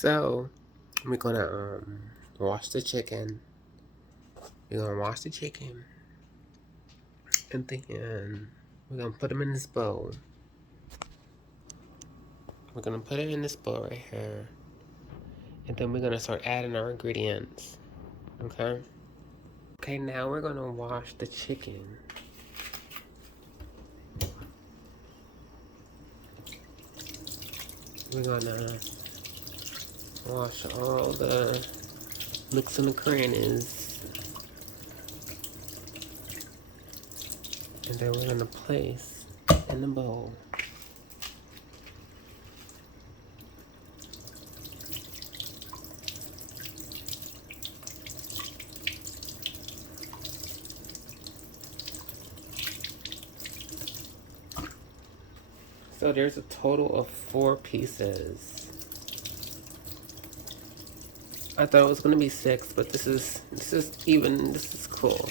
So we're gonna wash the chicken. We're gonna wash the chicken, and then we're gonna put them in this bowl. We're gonna put it in this bowl right here, and then we're gonna start adding our ingredients. Okay. Okay. Now we're gonna wash the chicken. We're gonna wash all the nooks and the crannies, and then we're gonna place in the bowl. So there's a total of 4 pieces. I thought it was gonna be 6, but this is even. This is cool.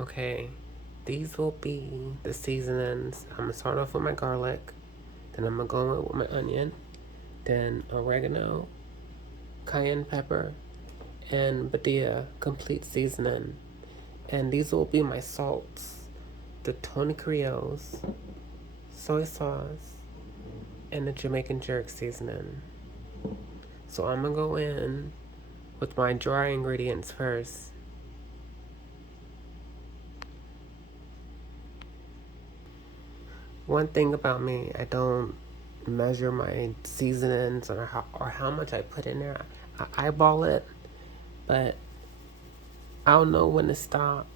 Okay, these will be the seasonings. I'm gonna start off with my garlic, then I'm gonna go with my onion, then oregano, cayenne pepper, and Badia complete seasoning. And these will be my salts, the Tony Creoles, soy sauce, and the Jamaican jerk seasoning. So I'm gonna go in with my dry ingredients first. One thing about me, I don't measure my seasonings or how much I put in there. I eyeball it, but I don't know when to stop.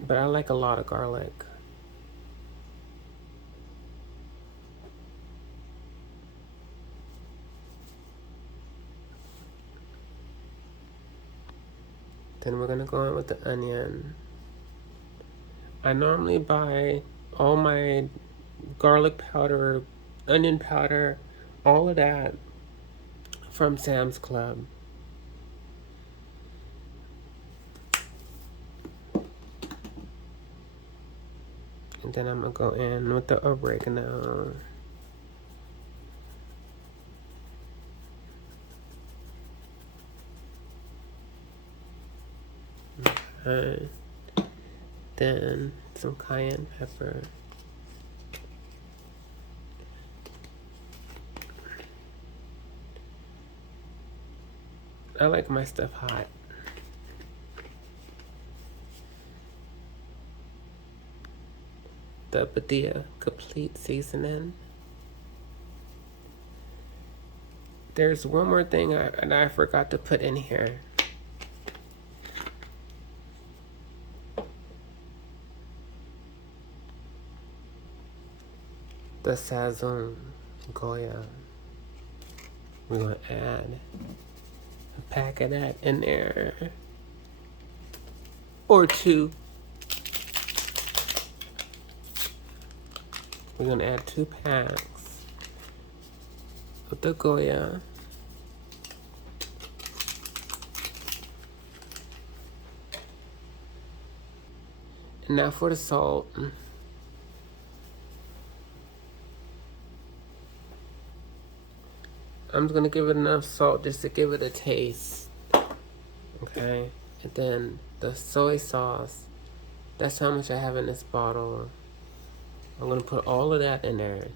But I like a lot of garlic. Then we're gonna go in with the onion. I normally buy all my garlic powder, onion powder, all of that from Sam's Club. And then I'm gonna go in with the oregano. Okay. Then some cayenne pepper. I like my stuff hot. The Badia complete seasoning. There's one more thing I forgot to put in here. The Sazon Goya. We're gonna add a pack of that in there. Or 2. We're gonna add 2 packs of the Goya. And now for the salt. I'm just gonna give it enough salt just to give it a taste. Okay? And then the soy sauce. That's how much I have in this bottle. I'm gonna put all of that in there.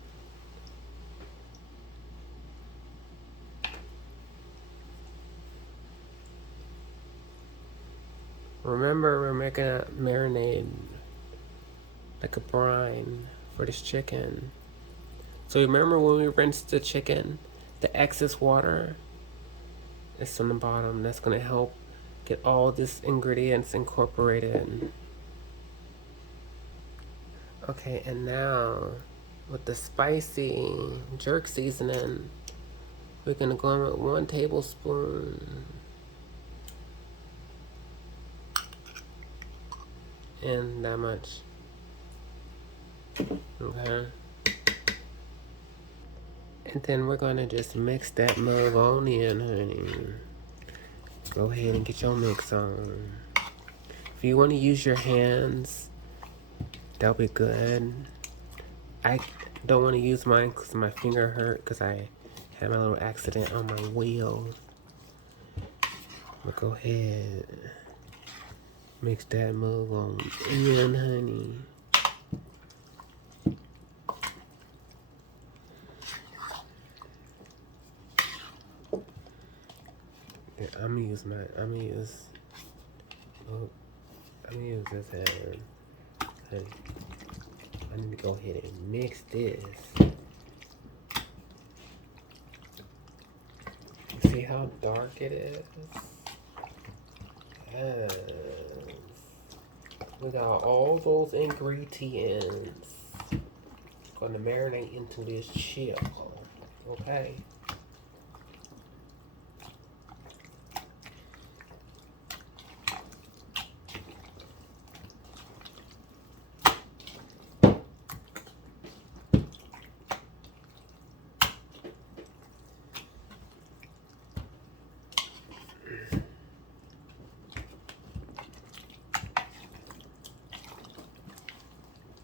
Remember, we're making a marinade, like a brine for this chicken. So remember when we rinsed the chicken, the excess water is on the bottom. That's gonna help get all these ingredients incorporated. Okay, and now with the spicy jerk seasoning, we're gonna go in with 1 tablespoon. And that much. Okay. And then we're gonna just mix that mug on in, honey. Go ahead and get your mix on. If you want to use your hands, that'll be good. I don't want to use mine because my finger hurt because I had my little accident on my wheel. But go ahead. Mix that mug on in, honey. Yeah, I'm gonna use this hand. Honey, I need to go ahead and mix this. You see how dark it is? Yes. We got all those ingredients. Gonna marinate into this chip. Okay.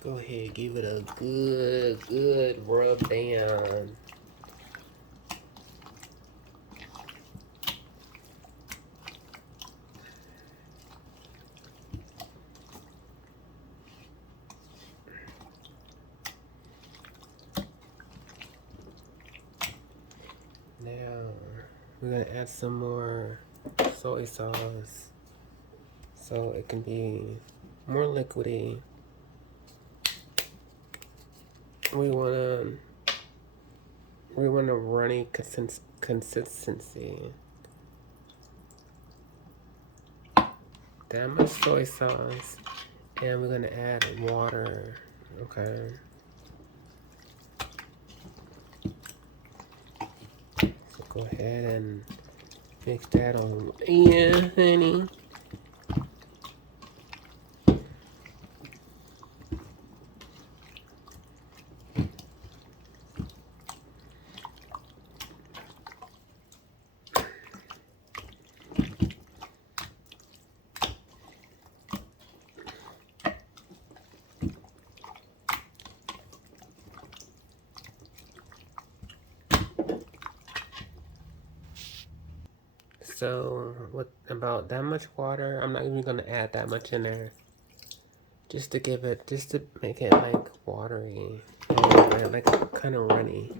Go ahead, give it a good rub down. Now, we're gonna add some more soy sauce so it can be more liquidy. We want a runny consistency. That much soy sauce, and we're gonna add water. Okay. So go ahead and mix that on in, honey. So, what about that much water? I'm not even gonna add that much in there. Just to make it like watery, like kind of runny.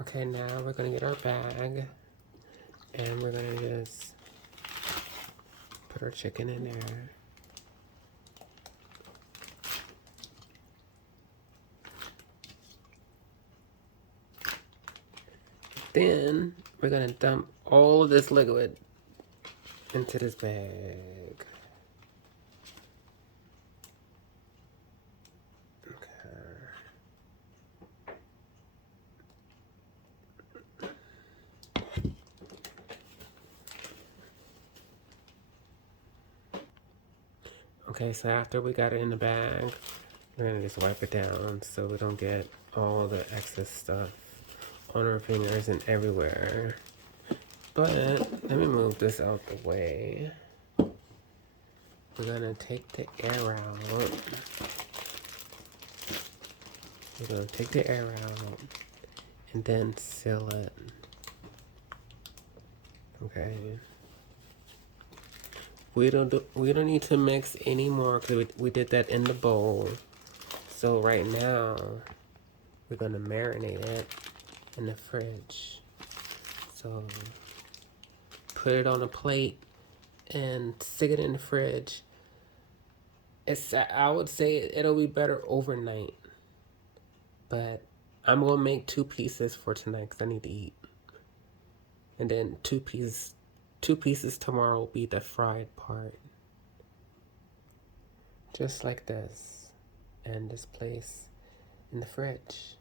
Okay, now we're gonna get our bag and we're gonna just put our chicken in there. Then we're gonna dump all of this liquid into this bag. Okay, so after we got it in the bag, we're gonna just wipe it down so we don't get all the excess stuff on our fingers and everywhere. But let me move this out the way. We're gonna take the air out. We're gonna take the air out and then seal it. Okay. We don't need to mix anymore because we did that in the bowl. So right now we're gonna marinate it in the fridge. So put it on a plate and stick it in the fridge. I would say it'll be better overnight, but I'm gonna make 2 pieces for tonight because I need to eat, and then 2 pieces tomorrow will be the fried part, just like this, and this place in the fridge.